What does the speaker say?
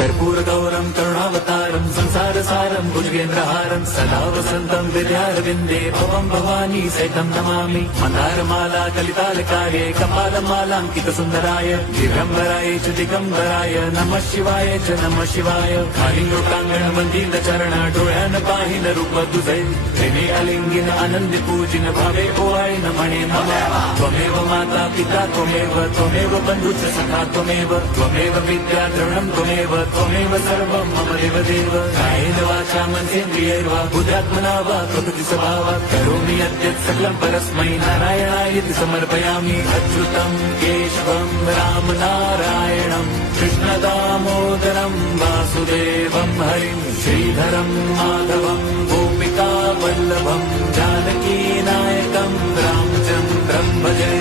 कर्पूरगौरं करुणावतारं संसारसारं भुजगेन्द्रहारं सदा वसन्तं विद्यारविन्दे भवं भवानी सहितं नमामि। मन्दारमाला कलितालकार्ये कपालमालाङ्कितसुन्दराय दिगम्बराय च दिगम्बराय नमः शिवाय च नमः शिवाय। कालिङ्गोटाङ्गण वन्दितचरण डोळ्यान पाहिन रूप तुझे प्रेमे अलिंगिन आनंद पूजिन भावे ओवाळी नमणे नमः। त्वमेव माता पिता त्वमेव बन्धुश्च सखा त्वमेव विद्या द्रविणं त्वमेव सर्वं मम देवदेव। कायेन वाचा मनसेन्द्रियैर्वा बुद्ध्यात्मना वा प्रकृति स्वभावात् करोमि यद्यत् सकलं परस्मै नारायणायति समर्पयामि। अच्युतं केशवं रामनारायणं कृष्णदामोदरं वासुदेवं हरिं श्रीधरं माधवं गोपिकावल्लभं जानकीनायकं रामचन्द्रं भजे।